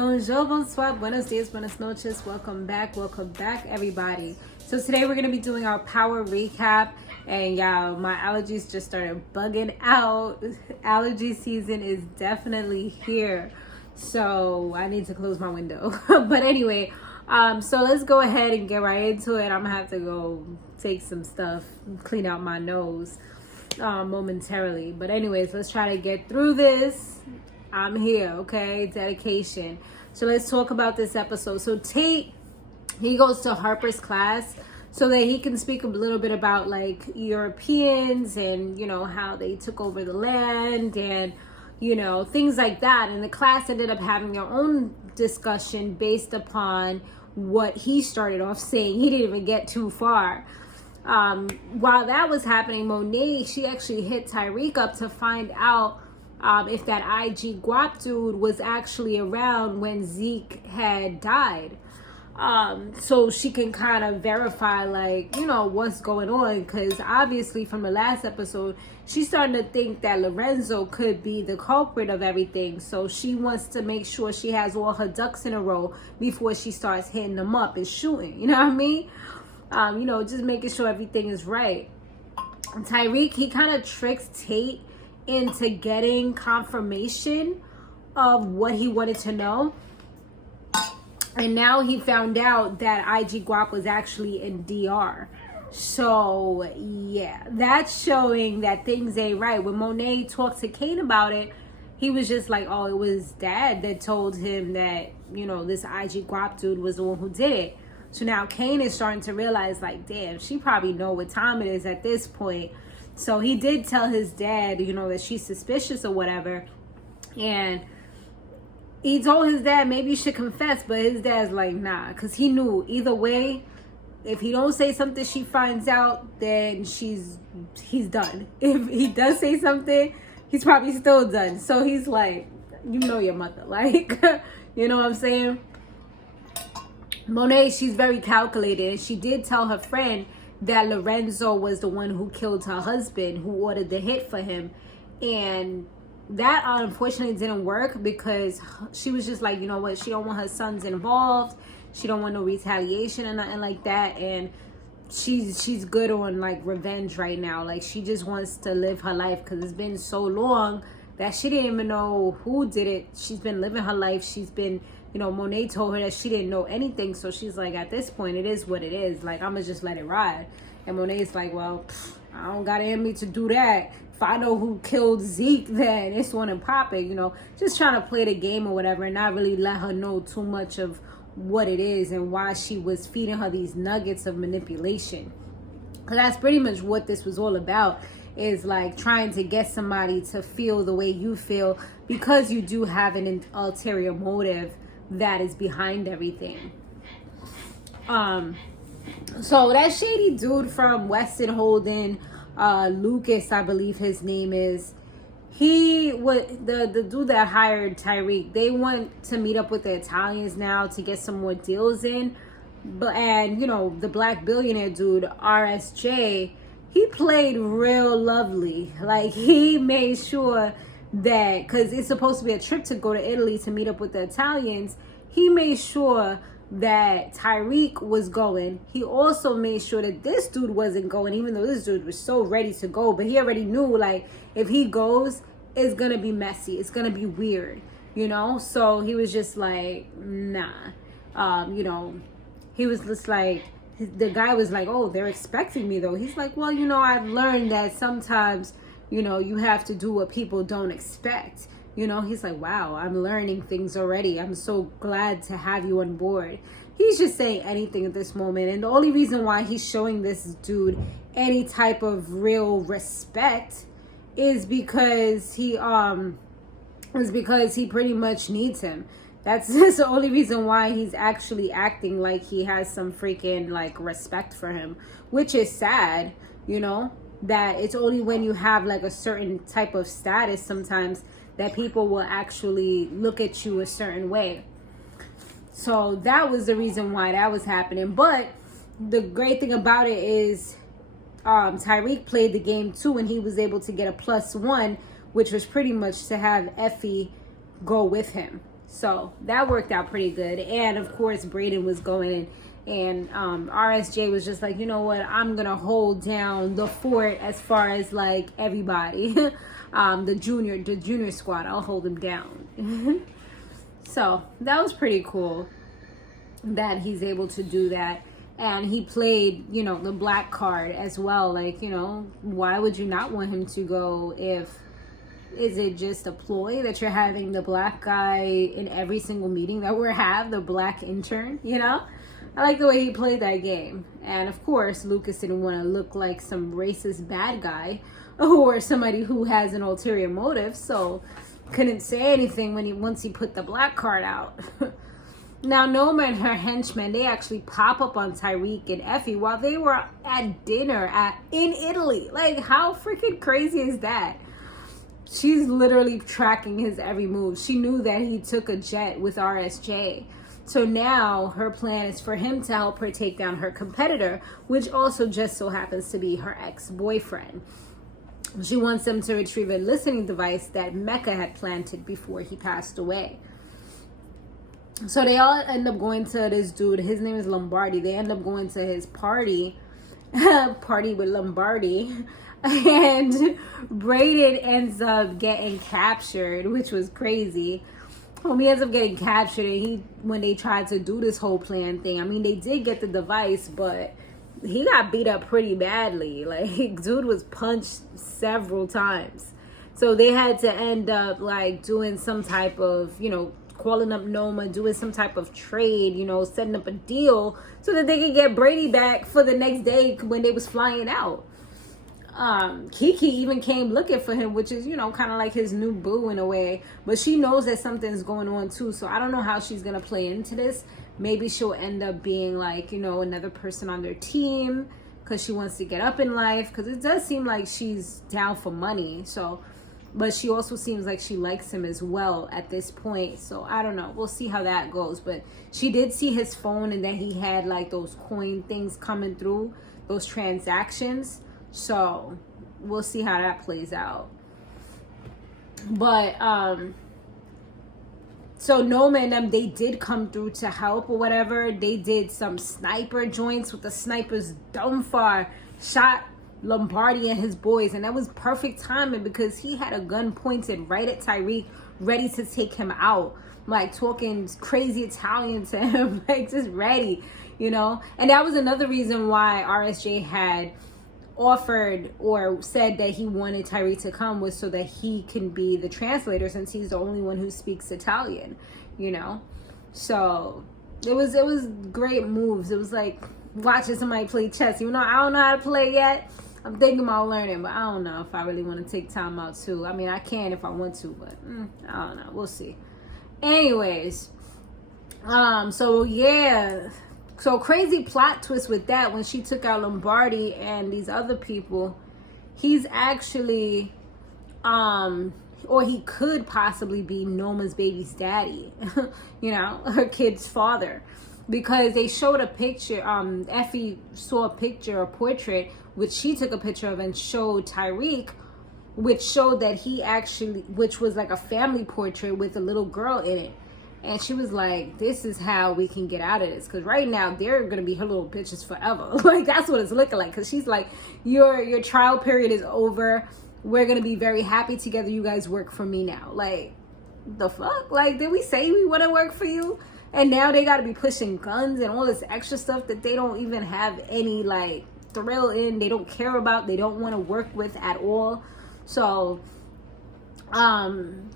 Bonjour, bonsoir, buenos dias, buenas noches. Welcome back, everybody. So today we're gonna be doing our power recap, and y'all, my allergies just started bugging out. Allergy season is definitely here, so I need to close my window. But anyway, so let's go ahead and get right into it. I'm gonna have to go take some stuff, clean out my nose momentarily. But anyways, let's try to get through this. I'm here, okay? Dedication. So let's talk about this episode. So Tate, he goes to Harper's class so that he can speak a little bit about like Europeans and, you know, how they took over the land and, you know, things like that. And the class ended up having their own discussion based upon what he started off saying. He didn't even get too far. While that was happening, Monet, she actually hit Tyriq up to find out if that IG Guap dude was actually around when Zeke had died. So she can kind of verify, like, you know, what's going on. Because obviously from the last episode, she's starting to think that Lorenzo could be the culprit of everything. So she wants to make sure she has all her ducks in a row before she starts hitting them up and shooting. You know what I mean? You know, just making sure everything is right. Tyriq, he kind of tricks Tate into getting confirmation of what he wanted to know. And now he found out that IG Guap was actually in DR. So yeah, that's showing that things ain't right. When Monet talked to Kane about it, he was just like, oh, it was dad that told him that, you know, this IG Guap dude was the one who did it. So now Kane is starting to realize, like, damn, she probably know what time it is at this point. So he did tell his dad, you know, that she's suspicious or whatever. And he told his dad, maybe you should confess. But his dad's like, nah. Because he knew either way, if he don't say something, she finds out, then he's done. If he does say something, he's probably still done. So he's like, you know your mother. Like, you know what I'm saying? Monet, she's very calculated. And she did tell her friend that Lorenzo was the one who killed her husband, who ordered the hit for him. And that unfortunately didn't work because she was just like, you know what, she don't want her sons involved, she don't want no retaliation or nothing like that. And she's good on like revenge right now. Like, she just wants to live her life because it's been so long that she didn't even know who did it. She's been living her life. She's been, you know, Monet told her that she didn't know anything. So she's like, at this point, it is what it is. Like, I'm going to just let it ride. And Monet's like, well, I don't got it in me to do that. If I know who killed Zeke, then it's one and pop it, you know. Just trying to play the game or whatever and not really let her know too much of what it is and why she was feeding her these nuggets of manipulation. Because that's pretty much what this was all about. Is like trying to get somebody to feel the way you feel because you do have an ulterior motive that is behind everything. So that shady dude from Weston Holden, Lucas, I believe his name is, he was the dude that hired Tyriq. They want to meet up with the Italians now to get some more deals in. But, and you know, the black billionaire dude, RSJ, he played real lovely. Like, he made sure that, because it's supposed to be a trip to go to Italy to meet up with the Italians, he made sure that Tyriq was going. He also made sure that this dude wasn't going, even though this dude was so ready to go. But he already knew, like, if he goes, it's going to be messy. It's going to be weird, you know? So he was just like, nah. You know, he was just like, the guy was like, oh, they're expecting me though. He's like, well, you know, I've learned that sometimes, you know, you have to do what people don't expect. You know, he's like, wow, I'm learning things already. I'm so glad to have you on board. He's just saying anything at this moment. And the only reason why he's showing this dude any type of real respect is because he pretty much needs him. That's the only reason why he's actually acting like he has some freaking like respect for him, which is sad, you know, that it's only when you have like a certain type of status sometimes that people will actually look at you a certain way. So that was the reason why that was happening. But the great thing about it is Tyriq played the game too, and he was able to get a +1, which was pretty much to have Effie go with him. So that worked out pretty good. And of course, Brayden was going in, and RSJ was just like, you know what, I'm gonna hold down the fort as far as like everybody. The junior squad, I'll hold them down. So that was pretty cool that he's able to do that. And he played, you know, the black card as well. Like, you know, why would you not want him to go? Is it just a ploy that you're having the black guy in every single meeting that we have, the black intern, you know? I like the way he played that game. And of course, Lucas didn't want to look like some racist bad guy or somebody who has an ulterior motive, so couldn't say anything once he put the black card out. Now, Noma and her henchmen, they actually pop up on Tyriq and Effie while they were at dinner in Italy. Like, how freaking crazy is that? She's literally tracking his every move. She knew that he took a jet with RSJ. So now her plan is for him to help her take down her competitor, which also just so happens to be her ex-boyfriend. She wants them to retrieve a listening device that Mecca had planted before he passed away. So they all end up going to this dude. His name is Lombardi. They end up going to his party with Lombardi. And Brayden ends up getting captured, which was crazy. He ends up getting captured, and when they tried to do this whole plan thing, I mean, they did get the device, but he got beat up pretty badly. Like, dude was punched several times. So they had to end up, like, doing some type of, you know, calling up Noma, doing some type of trade, you know, setting up a deal so that they could get Brady back for the next day when they was flying out. Kiki even came looking for him, which is, you know, kind of like his new boo in a way. But she knows that something's going on too. So I don't know how she's going to play into this. Maybe she'll end up being like, you know, another person on their team because she wants to get up in life. Because it does seem like she's down for money. So, but she also seems like she likes him as well at this point. So I don't know. We'll see how that goes. But she did see his phone and that he had like those coin things coming through, those transactions. So we'll see how that plays out. But so Noma and them, they did come through to help or whatever. They did some sniper joints with the snipers dumbfire, shot Lombardi and his boys, and that was perfect timing because he had a gun pointed right at Tyriq, ready to take him out, like talking crazy Italian to him, like just ready, you know. And that was another reason why RSJ had offered or said that he wanted Tyriq to come, was so that he can be the translator, since he's the only one who speaks Italian, you know. So it was great moves. It was like watching somebody play chess. Even though I don't know how to play yet, I'm thinking about learning, but I don't know if I really want to take time out too. I mean, I can if I want to, but I don't know. We'll see. Anyways, so yeah. So crazy plot twist with that, when she took out Lombardi and these other people, he's actually, or he could possibly be Noma's baby's daddy, you know, her kid's father, because they showed a picture, Effie saw a picture, a portrait, which she took a picture of and showed Tyriq, which showed that he actually, which was like a family portrait with a little girl in it. And she was like, this is how we can get out of this. Because right now, they're going to be her little bitches forever. Like, that's what it's looking like. Because she's like, your trial period is over. We're going to be very happy together. You guys work for me now. Like, the fuck? Like, did we say we want to work for you? And now they got to be pushing guns and all this extra stuff that they don't even have any, like, thrill in. They don't care about. They don't want to work with at all. So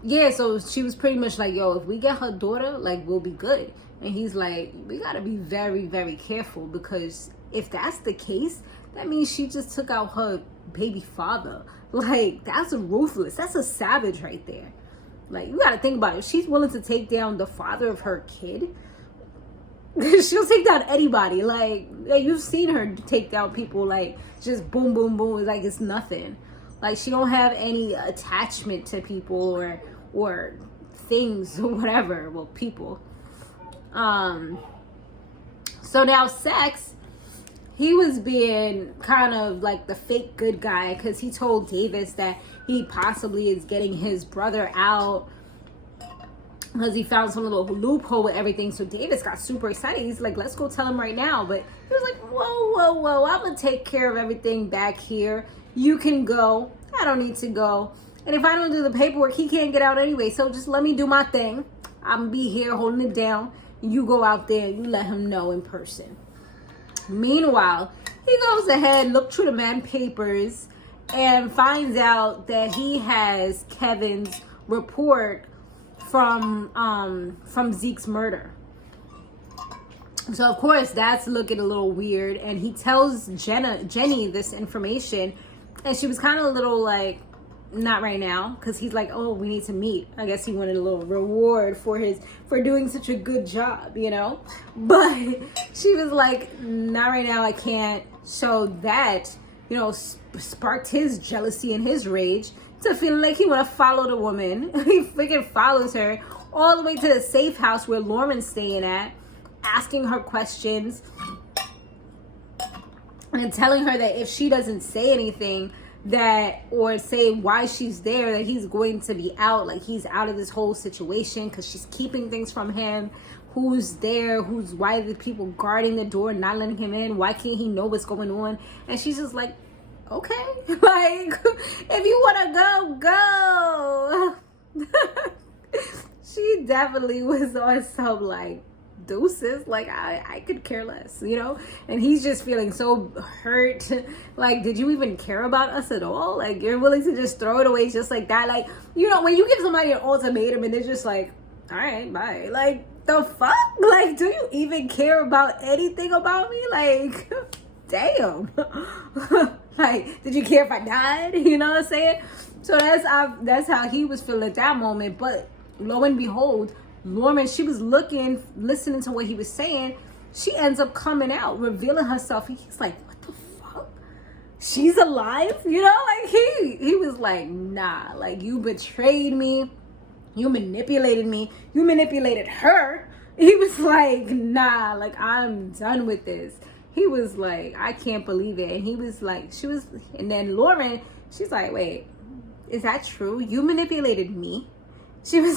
yeah, so she was pretty much like, yo, if we get her daughter, like, we'll be good. And he's like, we gotta be very, very careful, because if that's the case, that means she just took out her baby father. Like, that's ruthless. That's a savage right there. Like, you gotta think about it. If she's willing to take down the father of her kid, she'll take down anybody. Like, you've seen her take down people, like, just boom, boom, boom. It's like it's nothing. Like, she don't have any attachment to people or things or whatever. Well, people. So now Sex, he was being kind of like the fake good guy, because he told Davis that he possibly is getting his brother out. because he found some little loophole with everything. So Davis got super excited. He's like, let's go tell him right now. But he was like, whoa, I'm gonna take care of everything back here. You can go. I don't need to go. And if I don't do the paperwork, he can't get out anyway. So just let me do my thing. I'm gonna be here holding it down. You go out there and you let him know in person. Meanwhile, he goes ahead, look through the man papers, and finds out that he has Kevin's report from Zeke's murder. So of course that's looking a little weird, and he tells Jenny this information, and she was kind of a little like, not right now, because he's like, oh, we need to meet. I guess he wanted a little reward for doing such a good job, you know. But she was like, not right now, I can't. So that, you know, sparked his jealousy and his rage to feeling like he want to follow the woman. He freaking follows her all the way to the safe house where Lauren's staying at, asking her questions and telling her that if she doesn't say anything, that, or say why she's there, that he's going to be out, like he's out of this whole situation because she's keeping things from him. Who's there? Why are the people guarding the door, not letting him in? Why can't he know what's going on? And she's just like, okay, like, if you want to go. She definitely was on some like, deuces, like I could care less, you know. And he's just feeling so hurt. Like, did you even care about us at all? Like, you're willing to just throw it away just like that? Like, you know, when you give somebody an ultimatum and they're just like, all right, bye, like, the fuck? Like, do you even care about anything about me? Like, damn. Like, did you care if I died? You know what I'm saying? So that's how he was feeling at that moment. But lo and behold, Lauren, she was listening to what he was saying. She ends up coming out, revealing herself. He's like, what the fuck? She's alive? You know, like he was like, nah, like, you betrayed me. You manipulated me. You manipulated her. He was like, nah, like, I'm done with this. He was like, I can't believe it. And he was like, and then Lauren, she's like, wait, is that true? You manipulated me? She was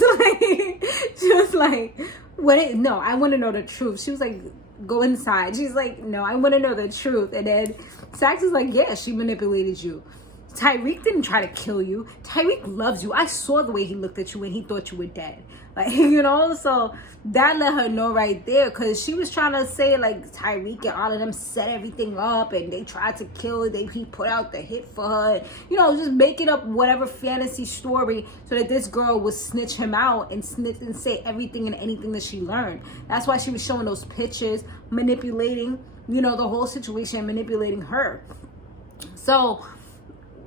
like, what? No, I want to know the truth. She was like, go inside. She's like, no, I want to know the truth. And then Sax is like, yeah, she manipulated you. Tyriq didn't try to kill you. Tyriq loves you. I saw the way he looked at you when he thought you were dead. Like, you know, so that let her know right there, because she was trying to say, like, Tyriq and all of them set everything up and they tried to kill her. He put out the hit for her. And, you know, just making up whatever fantasy story so that this girl would snitch him out and snitch and say everything and anything that she learned. That's why she was showing those pictures, manipulating, you know, the whole situation, manipulating her. So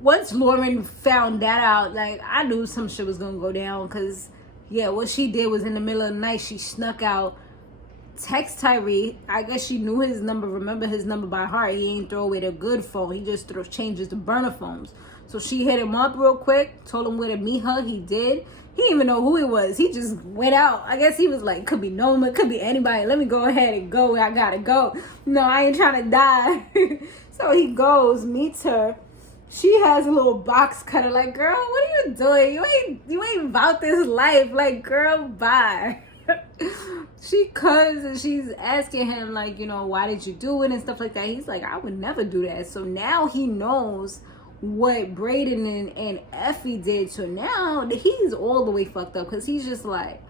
once Lauren found that out, like, I knew some shit was gonna go down, because yeah, what she did was in the middle of the night, she snuck out, text Tyriq. I guess she knew his number, remember his number by heart. He ain't throw away the good phone. He just changes the burner phones. So she hit him up real quick, told him where to meet her. He did. He didn't even know who it was. He just went out. I guess he was like, could be Noma, could be anybody. Let me go ahead and go where I gotta go. No, I ain't trying to die. So he goes, meets her. She has a little box cutter, like, girl, what are you doing? You ain't about this life. Like, girl, bye. She comes and she's asking him, like, you know, why did you do it and stuff like that. He's like, I would never do that. So now he knows what Braden and Effie did. So now he's all the way fucked up, because he's just like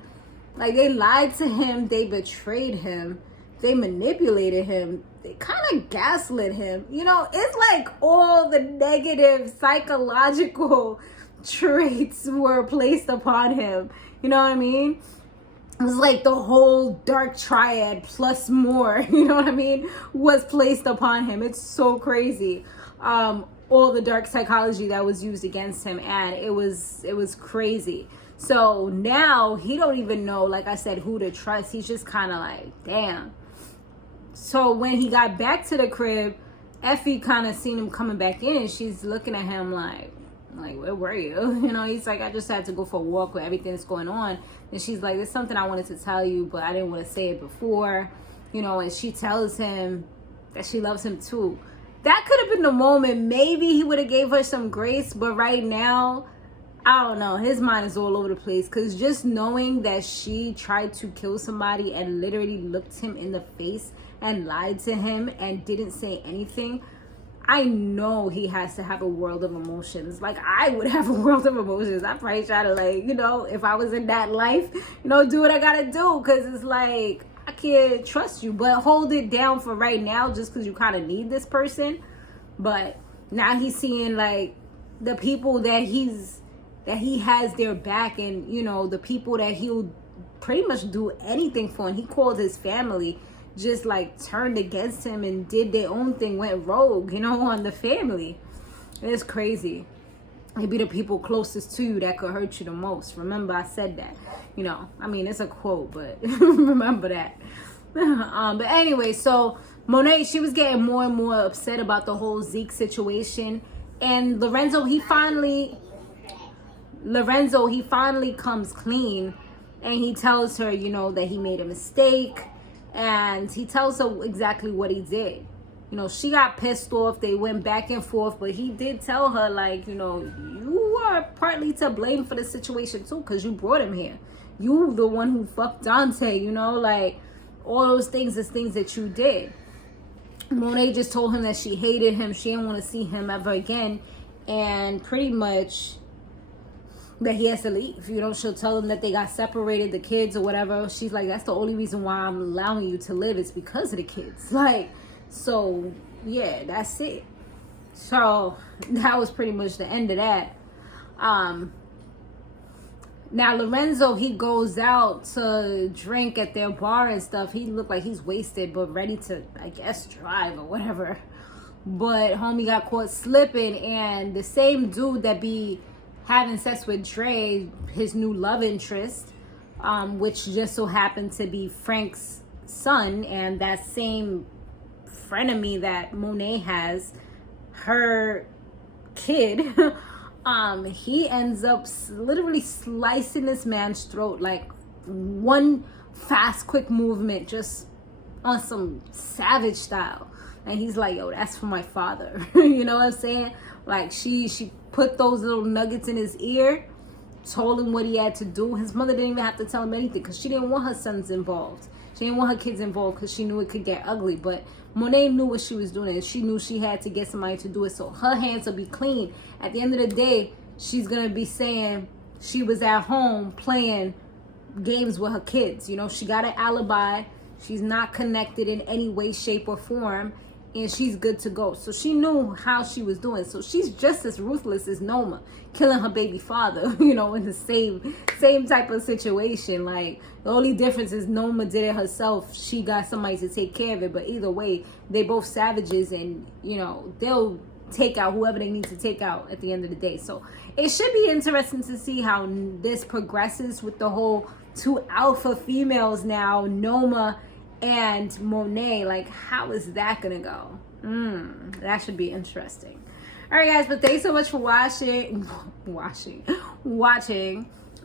they lied to him, they betrayed him, they manipulated him, they kind of gaslit him. You know, it's like all the negative psychological traits were placed upon him. You know what I mean? It was like the whole dark triad plus more, you know what I mean, was placed upon him. It's so crazy. All the dark psychology that was used against him, and it was crazy. So now he don't even know, like I said, who to trust. He's just kind of like, damn. So when he got back to the crib, Effie kind of seen him coming back in, and she's looking at him like, where were you? You know, he's like, I just had to go for a walk with everything that's going on. And she's like, there's something I wanted to tell you, but I didn't want to say it before. You know, and she tells him that she loves him too. That could have been the moment. Maybe he would have gave her some grace, but right now, I don't know, his mind is all over the place, because just knowing that she tried to kill somebody and literally looked him in the face and lied to him and didn't say anything, I know he has to have a world of emotions. Like, I would have a world of emotions. I'd probably try to, like, you know, if I was in that life, you know, do what I gotta do, because it's like, I can't trust you, but hold it down for right now just because you kind of need this person. But now he's seeing, like, the people that he has their back, and, you know, the people that he'll pretty much do anything for, and he called his family, just like turned against him and did their own thing, went rogue, you know, on the family. It's crazy. It be the people closest to you that could hurt you the most. Remember, I said that, you know, I mean, it's a quote, but remember that. But anyway, so Monet, she was getting more and more upset about the whole Zeke situation, and Lorenzo, he finally comes clean, and he tells her, you know, that he made a mistake. And he tells her exactly what he did. You know, she got pissed off. They went back and forth. But he did tell her, like, you know, you are partly to blame for the situation, too, because you brought him here. You the one who fucked Dante, you know, like, all those things is things that you did. Monet just told him that she hated him. She didn't want to see him ever again. And pretty much that he has to leave. You know, she'll tell them that they got separated, the kids or whatever. She's like, that's the only reason why I'm allowing you to live, is because of the kids. Like, so yeah, that's it. So that was pretty much the end of that. Now Lorenzo, he goes out to drink at their bar and stuff. He looked like he's wasted but ready to, I guess, drive or whatever. But homie got caught slipping, and the same dude that be having sex with Dre, his new love interest, which just so happened to be Frank's son, and that same frenemy that Monet has, her kid, he ends up literally slicing this man's throat, like one fast, quick movement, just on some savage style. And he's like, yo, that's for my father. You know what I'm saying? Like, she put those little nuggets in his ear, told him what he had to do. His mother didn't even have to tell him anything, because she didn't want her sons involved. She didn't want her kids involved because she knew it could get ugly. But Monet knew what she was doing, and she knew she had to get somebody to do it, so her hands will be clean. At the end of the day, she's going to be saying she was at home playing games with her kids. You know, she got an alibi. She's not connected in any way, shape, or form. And she's good to go. So she knew how she was doing. So she's just as ruthless as Noma, killing her baby father, you know, in the same type of situation. Like, the only difference is Noma did it herself. She got somebody to take care of it. But either way, they both savages, and, you know, they'll take out whoever they need to take out at the end of the day. So it should be interesting to see how this progresses with the whole two alpha females now, Noma and Monet. Like, how is that gonna go? That should be interesting. All right, guys, but thanks so much for watching.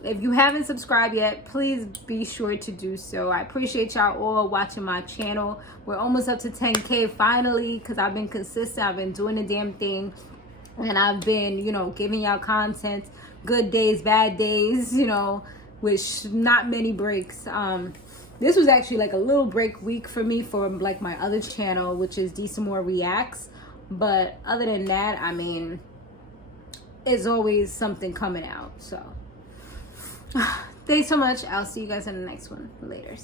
If you haven't subscribed yet, please be sure to do so. I appreciate y'all all watching my channel. We're almost up to 10K finally, because I've been consistent. I've been doing the damn thing, and I've been, you know, giving y'all content, good days, bad days, you know, with not many breaks. This was actually like a little break week for me from like my other channel, which is Decent More Reacts. But other than that, I mean, it's always something coming out. So thanks so much. I'll see you guys in the next one. Later.